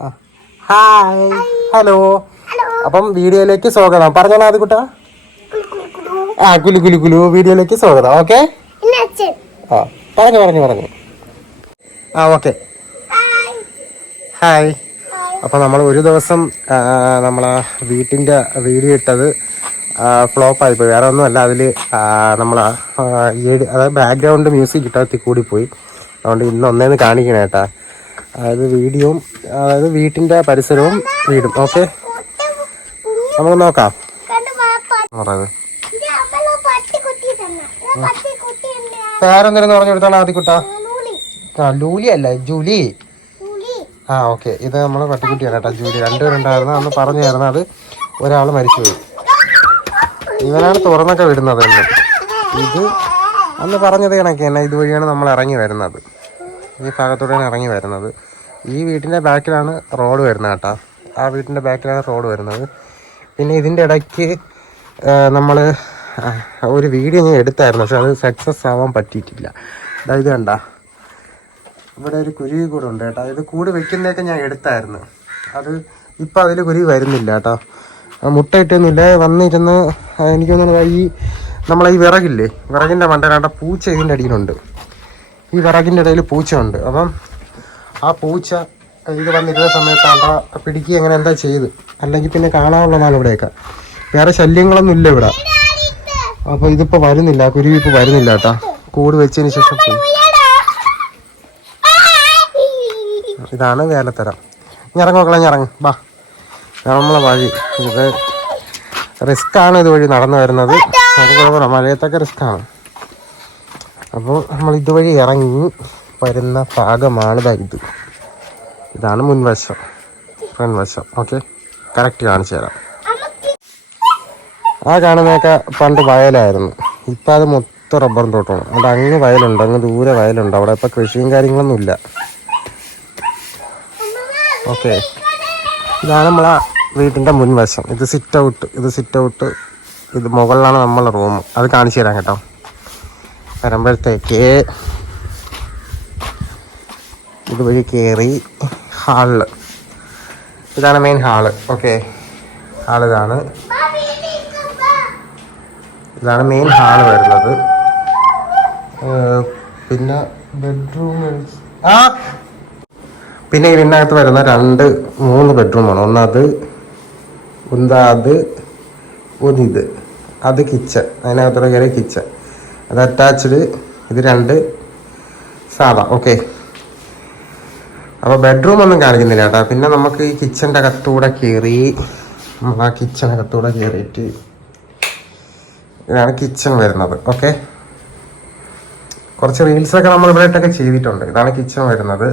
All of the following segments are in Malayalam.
ഹായ് ഹലോ അപ്പം വീഡിയോയിലേക്ക് സ്വാഗതം. പറഞ്ഞോളാം അത് കുട്ടാ ആ കുലു കുലു കുലു വീഡിയോയിലേക്ക് സ്വാഗതം. ഓക്കെ ആ പറഞ്ഞു പറഞ്ഞു പറഞ്ഞു. ആ ഓക്കെ ഹായ് അപ്പോൾ നമ്മൾ ഒരു ദിവസം നമ്മൾ വീട്ടിന്റെ വീഡിയോ ഇട്ടത് ഫ്ലോപ്പ് ഫ്ലോപ്പായിപ്പോയി വേറെ ഒന്നുമല്ല അതിൽ നമ്മൾ അതായത് ബാക്ക്ഗ്രൗണ്ട് മ്യൂസിക് ഇട്ടാത്തി കൂടി പോയി അതുകൊണ്ട് ഇന്ന് ഒന്നേന്ന് കാണിക്കണേ കേട്ടാ. അതായത് വീഡിയോയും അതായത് വീട്ടിന്റെ പരിസരവും വീടും. ഓക്കെ നമുക്ക് നോക്കാം. പേരെന്തെന്ന് പറഞ്ഞു കൊടുത്താണ് ആദ്യക്കുട്ട ആ ലൂലി അല്ല? ജൂലി. ആ ഓക്കെ ഇത് നമ്മൾ പട്ടിക്കുട്ടിയാണ് കേട്ടോ ജൂലി. രണ്ടുപേരുണ്ടായിരുന്നു അന്ന് പറഞ്ഞായിരുന്നു അത് ഒരാൾ മരിച്ചുപോയി. ഇവനാണ് തുറന്നൊക്കെ വിടുന്നത് ഇത് അന്ന് പറഞ്ഞത് കണക്കെന്നെ ഇതുവഴിയാണ് നമ്മൾ ഇറങ്ങി വരുന്നത്. ഈ ഭാഗത്തൂടെയാണ് ഇറങ്ങി വരുന്നത്. ഈ വീട്ടിന്റെ ബാക്കിലാണ് റോഡ് വരുന്നത് കേട്ടോ. ആ വീട്ടിന്റെ ബാക്കിലാണ് റോഡ് വരുന്നത്. പിന്നെ ഇതിന്റെ ഇടയ്ക്ക് നമ്മൾ ഒരു വീഡിയോ ഞാൻ എടുത്തായിരുന്നു പക്ഷെ അത് സക്സസ് ആവാൻ പറ്റിയിട്ടില്ല. അതായത് കണ്ട. ഇവിടെ ഒരു കുരുവി കൂടെ ഉണ്ട് കേട്ടോ. ഇത് കൂട് വെക്കുന്നതൊക്കെ ഞാൻ എടുത്തായിരുന്നു. അത് ഇപ്പം അതിൽ കുരുവി വരുന്നില്ല കേട്ടോ. ആ മുട്ട ഇട്ടൊന്നുമില്ല. വന്നിരുന്ന് എനിക്ക് ഈ നമ്മളെ ഈ വിറകില്ലേ? വിറകിന്റെ മണ്ടനാട്ട പൂച്ച ഇതിന്റെ അടിയിലുണ്ട്. ഈ വിറകിന്റെ ഇടയിൽ പൂച്ചയുണ്ട്. അപ്പം ആ പൂച്ച ഇത് വന്നിരുന്ന സമയത്താണ്ട പിടിക്കുക അങ്ങനെ എന്താ ചെയ്ത്? അല്ലെങ്കിൽ പിന്നെ കാണാനുള്ളതാണ് ഇവിടെയൊക്കെ. വേറെ ശല്യങ്ങളൊന്നും ഇല്ല ഇവിടെ. അപ്പോൾ ഇതിപ്പോൾ വരുന്നില്ല. കുരുവി ഇപ്പോൾ വരുന്നില്ല കേട്ടോ. കൂട് വെച്ചതിന് ശേഷം ഇതാണ് വേലത്തരം. ഇനി ഇറങ്ങ് മക്കളെ ഇനി ഇറങ്ങ്. ബാ നമ്മളെ വഴി. ഇത് റിസ്ക്കാണ് ഇതുവഴി നടന്നു വരുന്നത്. അത് കുഴപ്പമില്ല മഴയത്തൊക്കെ റിസ്ക്കാണ്. അപ്പോൾ നമ്മൾ ഇതുവഴി ഇറങ്ങി വരുന്ന ഭാഗമാണ് ദാ ഇത്. ഇതാണ് മുൻവശം. ഫ്രൺവശം ഓക്കെ കറക്റ്റ് കാണിച്ചു തരാം. ആ കാണുന്നതൊക്കെ പണ്ട് വയലായിരുന്നു. ഇപ്പം അത് മൊത്തം റബ്ബർ തോട്ടമാണ് അവിടെ അങ്ങ് വയലുണ്ട്. അങ്ങ് ദൂരെ വയലുണ്ട്. അവിടെ ഇപ്പം കൃഷിയും കാര്യങ്ങളൊന്നും ഇല്ല. ഓക്കെ ഇതാണ് നമ്മളെ വീട്ടിന്റെ മുൻവശം. ഇത് സിറ്റ് ഔട്ട് ഇത് സിറ്റ് ഔട്ട് ഇത് മുകളിലാണ് നമ്മളെ റൂം അത് കാണിച്ചു തരാം കേട്ടോ. വരുമ്പോഴത്തേക്ക് ഇതുവഴി കയറി ഹാളിൽ ഇതാണ് മെയിൻ ഹാൾ ഓക്കെ ഹാൾ ഇതാണ്. മെയിൻ ഹാൾ വരുന്നത്. പിന്നെ ബെഡ്റൂം ആ! പിന്നെ ഇതിനകത്ത് വരുന്ന രണ്ട് മൂന്ന് ബെഡ്റൂമാണ് ഒന്നത് ഒന്നാത് ഒന്നിത് അത് കിച്ചൺ അതിനകത്തോടെ കയറി കിച്ചൺ അത് അറ്റാച്ച്ഡ് ഇത് രണ്ട്. സാധാ ഓക്കെ അപ്പോൾ ബെഡ്റൂം ഒന്നും കാണിക്കുന്നില്ല കേട്ടോ. പിന്നെ നമുക്ക് ഈ കിച്ചന്റെ അകത്തൂടെ കയറി നമ്മൾ ആ കിച്ചൺ അകത്തൂടെ കയറിയിട്ട് ഇതാണ് കിച്ചൺ വരുന്നത് ഓക്കെ കുറച്ച് റീൽസൊക്കെ നമ്മൾ ഇവിടെ ഇട്ടൊക്കെ ചെയ്തിട്ടുണ്ട്. ഇതാണ് കിച്ചൺ വരുന്നത്.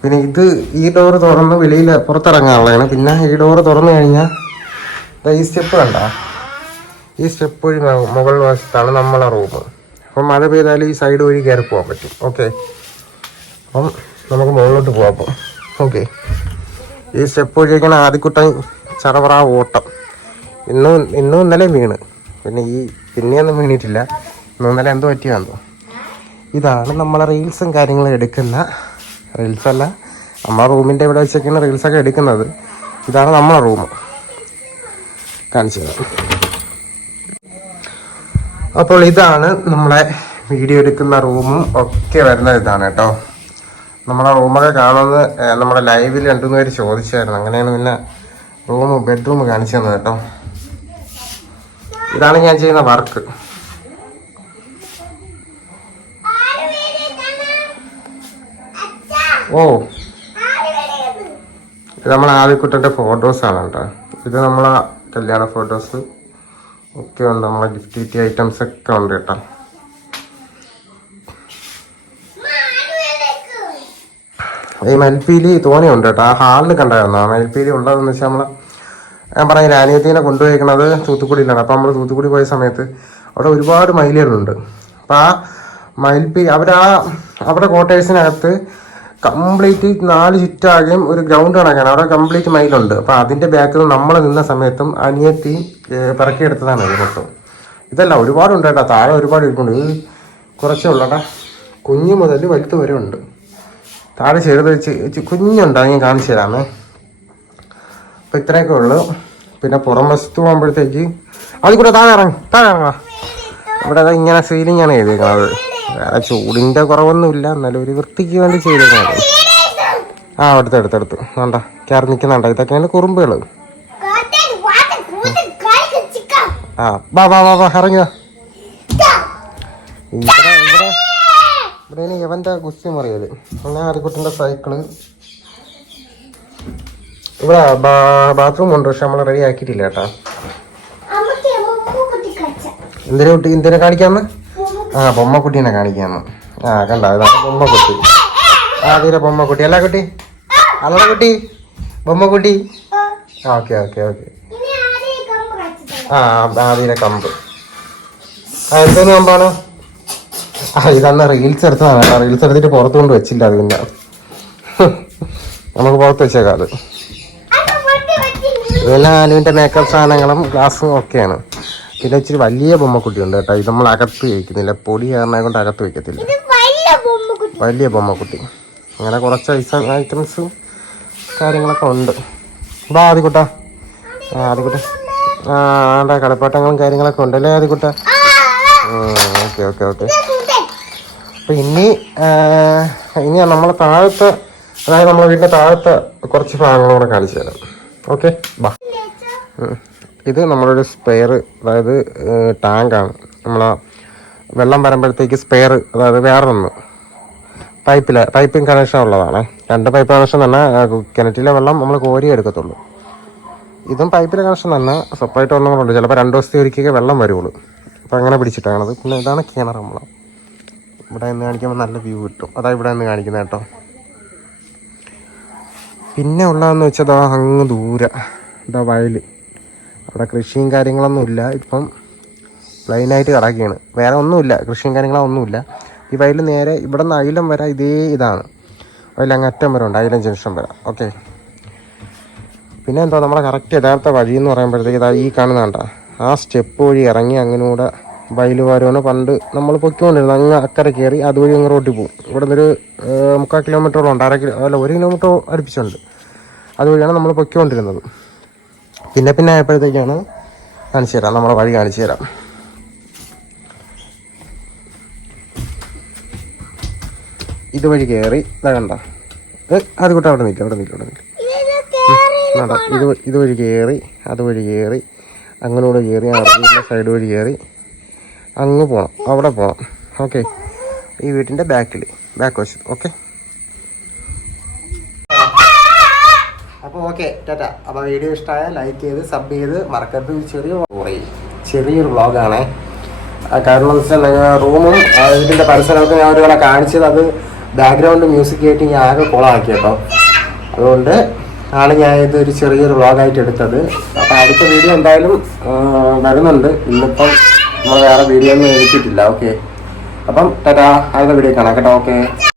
പിന്നെ ഇത് ഈ ഡോറ് തുറന്ന് വെളിയിൽ പുറത്തിറങ്ങാനുള്ളതാണ്. പിന്നെ ഈ ഡോറ് തുറന്നു കഴിഞ്ഞാൽ ഈ സ്റ്റെപ്പ് കണ്ട? ഈ സ്റ്റെപ്പ് വഴി മുകൾ വശത്താണ് നമ്മളെ റൂം അപ്പം മഴ പെയ്താൽ ഈ സൈഡ് വഴി കയറി പോകാൻ പറ്റും. ഓക്കെ അപ്പം നമുക്ക് മുകളിലോട്ട് പോകാം അപ്പം. ഓക്കെ ഈ സ്റ്റെപ്പ് വഴിയൊക്കെയാണ് ആദ്യക്കുട്ടൻ ചറവറ ഓട്ടം. ഇന്നും ഇന്നും ഇന്നലെ വീണ്. പിന്നെ ഈ പിന്നെയൊന്നും വീണിട്ടില്ല. ഇന്നും ഇന്നലെ എന്തോ പറ്റിയാണെന്നോ ഇതാണ് നമ്മളെ റീൽസും കാര്യങ്ങളും എടുക്കുന്ന റീൽസല്ല നമ്മളെ റൂമിന്റെ ഇവിടെ വെച്ചൊക്കെയാണ് റീൽസൊക്കെ എടുക്കുന്നത്. ഇതാണ് നമ്മളെ റൂം കാണിച്ചു തരാം. അപ്പോൾ ഇതാണ് നമ്മളെ വീഡിയോ എടുക്കുന്ന റൂമും ഒക്കെ വരുന്ന ഇതാണ് കേട്ടോ. നമ്മളെ റൂമൊക്കെ കാണുന്നത് നമ്മുടെ ലൈവിൽ രണ്ടു പേര് ചോദിച്ചായിരുന്നു. അങ്ങനെയാണ് പിന്നെ റൂം ബെഡ്റൂം കാണിച്ചു തന്നത് കേട്ടോ. ഇതാണ് ഞാൻ ചെയ്യുന്ന വർക്ക്. ഓ. ഇത് നമ്മളെ ആദ്യക്കുട്ടന്റെ ഫോട്ടോസാണ് കേട്ടോ. ഇത് നമ്മളെ കല്യാണ ഫോട്ടോസ്. ഒക്കെ ഉണ്ട് നമ്മളെ ഗിഫ്റ്റ് കിറ്റിയ ഐറ്റംസ് ഒക്കെ ഉണ്ട് കേട്ടോ. ഈ മൽപ്പീലി തോനെയുണ്ട് കേട്ടോ. ആ ഹാളിൽ കണ്ടായിരുന്നു ആ മൽപ്പീലി ഉള്ളതെന്ന് വെച്ചാൽ നമ്മൾ ഞാൻ പറഞ്ഞ അനിയത്തിനെ കൊണ്ടുപോയിരിക്കണത് തൂത്തുക്കുടിയിലാണ്. അപ്പം നമ്മൾ തൂത്തുക്കുടി പോയ സമയത്ത് അവിടെ ഒരുപാട് മയിലുകളുണ്ട്. അപ്പം ആ മയിൽപ്പീലി അവരാ അവിടെ ക്വാർട്ടേഴ്സിനകത്ത് കംപ്ലീറ്റ് നാല് ചുറ്റാകെയും ഒരു ഗ്രൗണ്ട് കണക്കാണ് അവിടെ കംപ്ലീറ്റ് മൈലുണ്ട് അപ്പം അതിന്റെ ബാക്കിൽ നമ്മൾ നിന്ന സമയത്തും അനിയത്തി പിറക്കിയെടുത്തതാണ് അത് മൊത്തം. ഇതല്ല ഒരുപാടുണ്ട് കേട്ടോ. താഴെ ഒരുപാട് ഇരിക്കുന്നുണ്ട് ഇത് കുറച്ചേ ഉള്ളൂ കേട്ടോ കുഞ്ഞു മുതൽ വലുത് വരെ ഉണ്ട്. താഴെ ചെറുത് വെച്ച് കുഞ്ഞുണ്ട്. അങ്ങനെ കാണിച്ചു തരാമേ. അപ്പം ഇത്രയൊക്കെ ഉള്ളു. പിന്നെ പുറം വശത്ത് പോകുമ്പോഴത്തേക്ക് അതിൽ കൂടെ താഴെ ഇറങ്ങി. താഴെ ഇറങ്ങാം ഇവിടെ ഇങ്ങനെ സീലിംഗ് ആണ് ചെയ്തേക്കുന്നത് വേറെ ചൂടിന്റെ കുറവൊന്നുമില്ല. എന്നാലും ഒരു വൃത്തിക്ക് വേണ്ടി ചെയ്തേക്കുന്നത് ആ എടുത്ത് എടുത്ത് എടുത്ത്. വേണ്ട. കയറി നിൽക്കുന്നുണ്ട. ഇതൊക്കെയാണ് കുറുമ്പുകൾ. ആ വാ വാ വാ വാ ഇറങ്ങിയ വാ ഇവിടെ ഇവിടെ ഇവിടെ ഇനി ഇവന്റെ ഗുസ്തി മറിയത് അങ്ങനെ ആദ്യക്കുട്ടിന്റെ സൈക്കിൾ ഇവിടെ ബാത്റൂം ഉണ്ട്. പക്ഷെ നമ്മൾ റെഡി ആക്കിയിട്ടില്ല കേട്ടാ. എന്തിനാ കുട്ടി? എന്തിനാ കാണിക്കാന്ന്? ആ ബൊമ്മക്കുട്ടീനെ കാണിക്കാന്ന്. ആ കണ്ട? ഇതാണ് ബൊമ്മക്കുട്ടി ആ തീരെ ബൊമ്മക്കുട്ടി അല്ല കുട്ടി. അല്ല കുട്ടി. ബൊമ്മക്കുട്ടി ഓക്കെ ഓക്കെ ഓക്കെ. ആ ആദ്യത്തെ കമ്പ്. ആ എന്തോന്ന് കമ്പാണ്? ആ ഇതന്ന് റീൽസ് എടുത്തതാണ് റീൽസ് എടുത്തിട്ട് പുറത്തു കൊണ്ട് വെച്ചില്ല അത് പിന്നെ. നമുക്ക് പുറത്ത് വെച്ചേക്കാം അത്. ഇതെല്ലാം ആലുവിന്റെ മേക്കപ്പ് സാധനങ്ങളും ഗ്ലാസ്സും ഒക്കെയാണ്. പിന്നെ ഇച്ചിരി വലിയ ബൊമ്മക്കുട്ടിയുണ്ട് കേട്ടോ. ഇത് നമ്മൾ അകത്ത് വയ്ക്കുന്നില്ല പൊടി കാരണം കൊണ്ട് അകത്ത് വയ്ക്കത്തില്ല വലിയ ബൊമ്മക്കുട്ടി. അങ്ങനെ കുറച്ച് ഐസ ഐറ്റംസും കാര്യങ്ങളൊക്കെ ഉണ്ട്. വാ ആദിക്കുട്ട. ആ ആദിക്കുട്ട. ആ ആണ്ടെ കളിപ്പാട്ടങ്ങളും കാര്യങ്ങളൊക്കെ ഉണ്ടല്ലേ ആദിക്കുട്ട? Okay okay okay. അപ്പം ഇനി ഇനി നമ്മൾ താഴത്തെ അതായത് നമ്മളെ വീടിന്റെ താഴത്തെ കുറച്ച് ഭാഗങ്ങളും കൂടെ കാണിച്ചു തരാം. ഓക്കെ ബാ. ഇത് നമ്മളൊരു സ്പെയർ അതായത് ടാങ്കാണ് നമ്മളാ വെള്ളം വരുമ്പോഴത്തേക്ക് സ്പെയർ അതായത് വേറൊന്ന് പൈപ്പിൽ പൈപ്പിംഗ് കണക്ഷൻ ഉള്ളതാണ്. രണ്ട് പൈപ്പ് കണക്ഷൻ തന്നെ കിണറ്റിലെ വെള്ളം നമ്മൾ കോരി എടുക്കത്തുള്ളൂ. ഇതും പൈപ്പിലെ കണക്ഷൻ തന്നെ സെപ്പറേറ്റ് ഒന്നും കൂടെ ഉണ്ട് ചിലപ്പോൾ രണ്ട് ദിവസത്തെ ഒരിക്കലേ വെള്ളം വരുള്ളൂ. അപ്പോൾ അങ്ങനെ പിടിച്ചിട്ടാണത്. പിന്നെ ഇതാണ് കിണർ നമ്മൾ ഇവിടെ നിന്ന് കാണിക്കുമ്പോൾ നല്ല വ്യൂ കിട്ടും. അതാ ഇവിടെ നിന്ന് കാണിക്കുന്നത് കേട്ടോ. പിന്നെ ഉള്ളതെന്ന് വെച്ചാൽ അങ്ങ് ദൂരെ. ഇതാ വയൽ അവിടെ കൃഷിയും കാര്യങ്ങളൊന്നും ഇല്ല. ഇപ്പം പ്ലെയിനായിട്ട് കിടക്കുകയാണ്. വേറെ ഒന്നുമില്ല. കൃഷിയും കാര്യങ്ങളൊന്നുമില്ല ഈ വയൽ നേരെ ഇവിടെ നിന്ന് അയിലം വരെ ഇതേ ഇതാണ്. വയലിൽ അങ്ങ് അറ്റം വരെ ഉണ്ട്. അയിലം ജംഗ്ഷൻ വരെ. ഓക്കെ പിന്നെ എന്താ നമ്മുടെ കറക്റ്റ് യഥാർത്ഥ വഴി എന്ന് പറയുമ്പോഴത്തേക്ക് ഇതാ ഈ കാണുന്നതാണ്ട ആ സ്റ്റെപ്പ് വഴി ഇറങ്ങി അങ്ങനൂടെ വാരുവാണ് പണ്ട് നമ്മൾ പൊയ്ക്കൊണ്ടിരുന്നത് അങ്ങ് അക്കരെ കയറി അതുവഴി അങ്ങ് റോട്ടിൽ പോകും ഇവിടെ നിന്നൊരു മുക്കാൽ കിലോമീറ്ററോളം ഉണ്ട് അര കിലോ അല്ല ഒരു കിലോമീറ്റർ അടുപ്പിച്ചുണ്ട്. അതുവഴിയാണ് നമ്മൾ പൊയ്ക്കൊണ്ടിരുന്നത്. പിന്നെ പിന്നെ ആയപ്പോഴത്തേക്കാണ് കാണിച്ചു തരാം. നമ്മുടെ വഴി കാണിച്ചു തരാം. ഇതുവഴി കയറി കണ്ട? അത് കൂട്ടം അവിടെ നിൽക്കും അവിടെ നിൽക്കും അവിടെ നിൽക്കും. ഇത് ഇതുവഴി കയറി അതുവഴി കയറി അങ്ങനൂടെ കയറി സൈഡ് വഴി കയറി അങ്ങ് പോകണം അവിടെ പോകണം ഓക്കെ. ഈ വീട്ടിന്റെ ബാക്കിൽ ബാക്ക് വശത്ത്. ഓക്കെ? Okay tata. അപ്പോൾ വീഡിയോ ഇഷ്ടമായ ലൈക്ക് ചെയ്ത് സബ് ചെയ്ത് മറക്കരുത്. ചെറിയ പറയും ചെറിയൊരു വ്ളോഗാണേ കാരണം എന്ന് വെച്ചാൽ റൂമും ഇതിന്റെ പരിസരമൊക്കെ ഞാൻ ഒരുപാട് കാണിച്ചത് അത് ബാക്ക്ഗ്രൗണ്ട് മ്യൂസിക് ആയിട്ട് ഞാൻ ആകെ കുളമാക്കി കേട്ടോ. അതുകൊണ്ട് ആണ് ഞാൻ ഇത് ഒരു ചെറിയൊരു വ്ളോഗായിട്ട് എടുത്തത്. അപ്പോൾ അടുത്ത വീഡിയോ എന്തായാലും വരുന്നുണ്ട്. ഇന്നിപ്പം നമ്മൾ വേറെ വീഡിയോ ഒന്നും എടുത്തിട്ടില്ല. ഓക്കെ. അപ്പം ടാറ്റാ അടുത്ത വീഡിയോ കാണാം കേട്ടോ. ഓക്കെ.